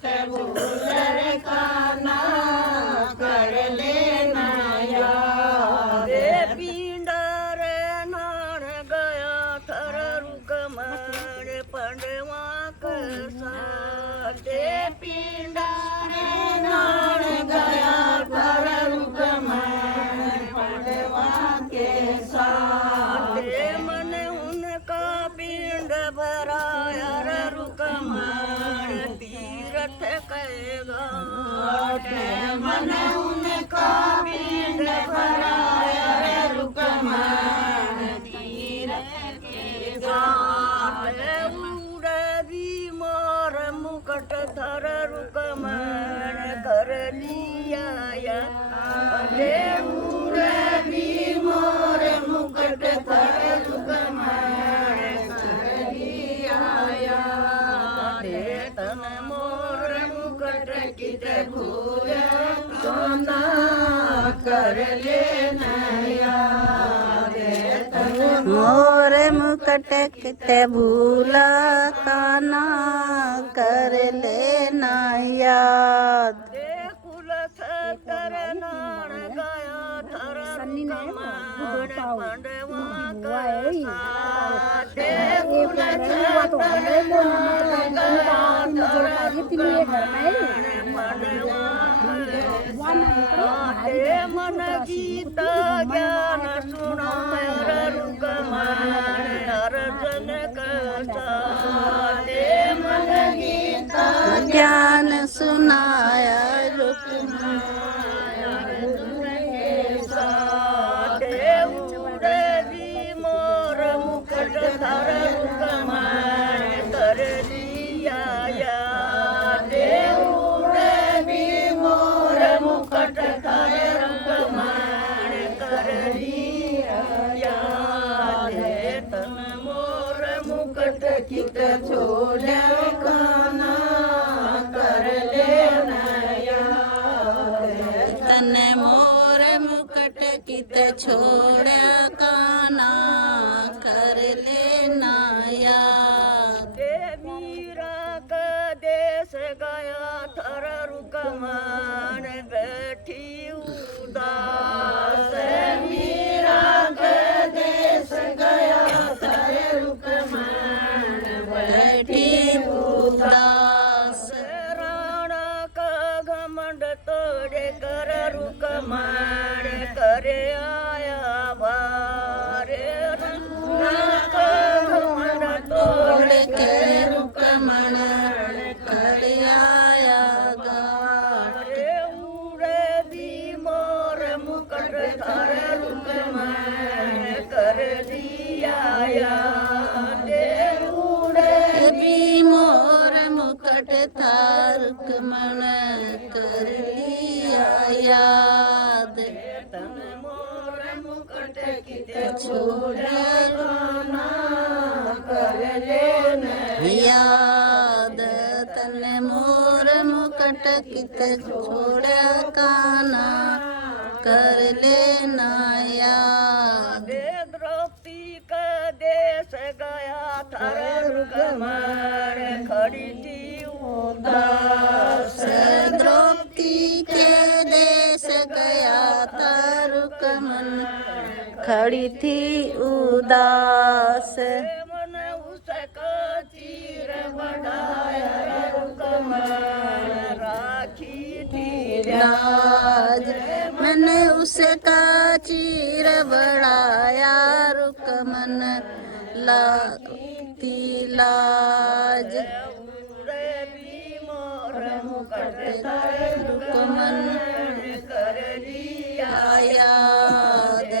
कित भूल रे काना कर लेना याद। पिंडा रे नार गया थर रुकमण पंडवा कसा दे पिंडा रे नार गया थर रुकमण पंडवा के साथ। मन उनका पिंड भराया रे रुकमण तीर्थ कहेगा। मन उनका पिंड भराया रे रुकमण तीर्थ के साथ। उड़वी मोर मुकट धर रुकमण कर लिया उड़वी मोर मुकट धर रुकमण कर लिया। तन मोर मुकट कित भूल काना कर लेना याद। मोर मुकट कित भूला काना कर लेना याद। कुल छतर नार गया थर रुकमण पंडवा कसा कुल छतर नार गया मन गीत ज्ञान सुनाय रुकमण अर्जन कसा। मन गीत ज्ञान सुनाया रुकमण उड़वी मोर मुकट धर रुकमण कर लिया उड़वी मोर मुकट धर रुकमण कर लिया। तन मोर मुकट कित छोड़ काना कर लेना याद। तन मोर मुकट कित छोड़ काना कर लेना याद। मीरा का देश गया थर रुकमण बैठी उदास। मीरा का देश गया थर रुकमण बैठी उदास। राणा का घमंड तोड़े कर रुकमण करे आया भारे। राणा का घमंड तोड़ तोड़े के रुकमण कर आया घाट। उड़वी मोर मुकट धर रुकमण कर लिया भी मोर मुकट था रुकमण कर लिया याद। तन मोर मुकट कित छोड़ काना कर लेना याद। तन मोर मुकट कित छोड़ काना कर लेना याद। द्रौपदी का देश गया थर रुकमण खड़ी थी उदास। द्रौपदी के देश गया था रुकमण खड़ी थी उदास। मन उसका चीर बढ़ाया रुकमण राखी थी लाज। मैंने उसका चीर बढ़ाया रुकमण लाती लाज। उड़वी मोर मुकट रुकमण कर लिया याद।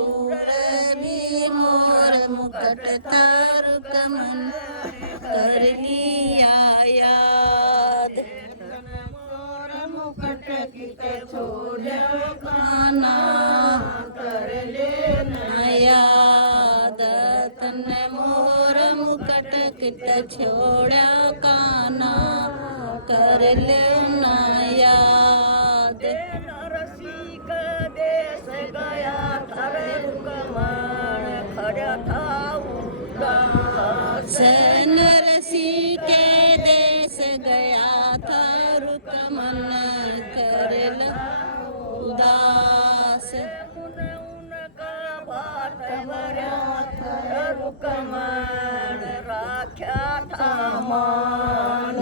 उड़वी मोर मुकट था रुकमण कर लिया याद। मोर मुकट कित छोड़ काना कर लेना याद। तन मोर मुकट कित छोड़ा काना कर लेना याद। नरसी का देश गया थर रुकमण खड़ा था उदास। नरसी के देश गया थारुक मन करल उदास उनका भात भरा रुकमान राख्या था मान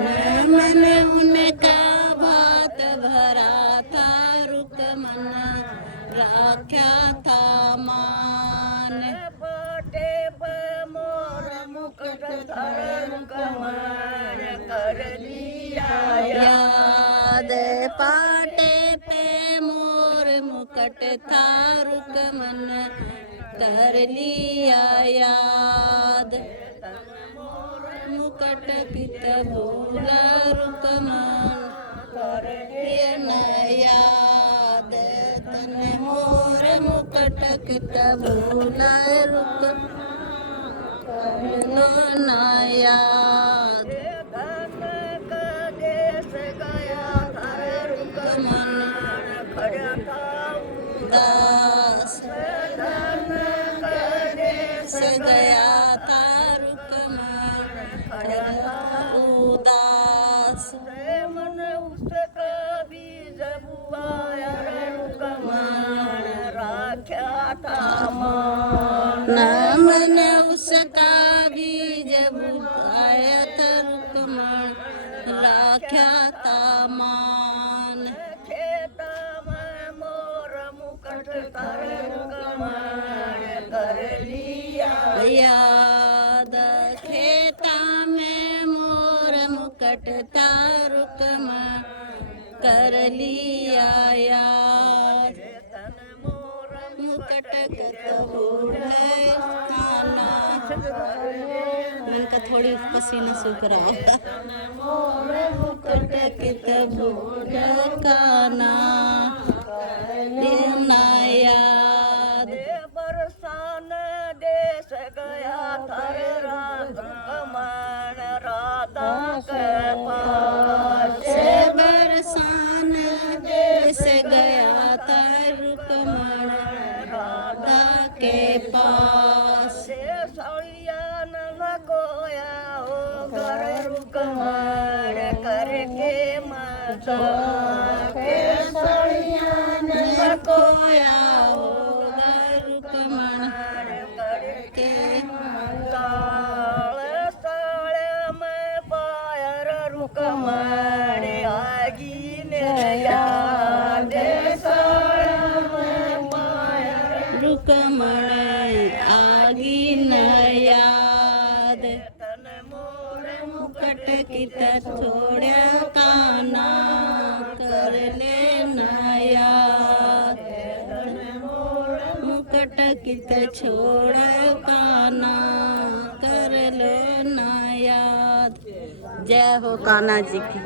मन उनका भात भरा थारुक मन राख्या था मान पटे मोर मुकुट धर रुकमान कर लिया याद पाटे पे मोर मुकट थारुक मन कर लिया याद मुकट पित भूला रुकमान कर न याद तन मोर मुकट कित भूला रुक न याद धन का देश गया धर रुकमान खड़ा था दास धन का देश से गया था रुकमान उदास मन उसका बीज बुआया रुकमान राख्या था मान न मन उसका बीज बुआया था रुकमान राख्या था मान खेत में मोर मुकुट धर रुकमान कर लिया याद खेता में मोर मुकट तारुक में कर लिया याद तन मोर मुकट मन का थोड़ी पसीना सूख रहा होगा मुकट कित भूल काना लेना याद बरसान देश गया थर रुकमान राधा के पास से बरसान देश गया था रुकमण राधा के पास से सौड़िया न कोया हो घर रुकमान करके माता के सौड़िया न कोया होगा रुकमण के ताल साले में पायर रुकमान आगी ने याद साले में पायर रुकमण आगी न याद तन मोर मुकट कित छोड़ा काना कर लेना याद मुकट कित छोड़ा काना कर लो ना याद। जय हो कान्हा जी की।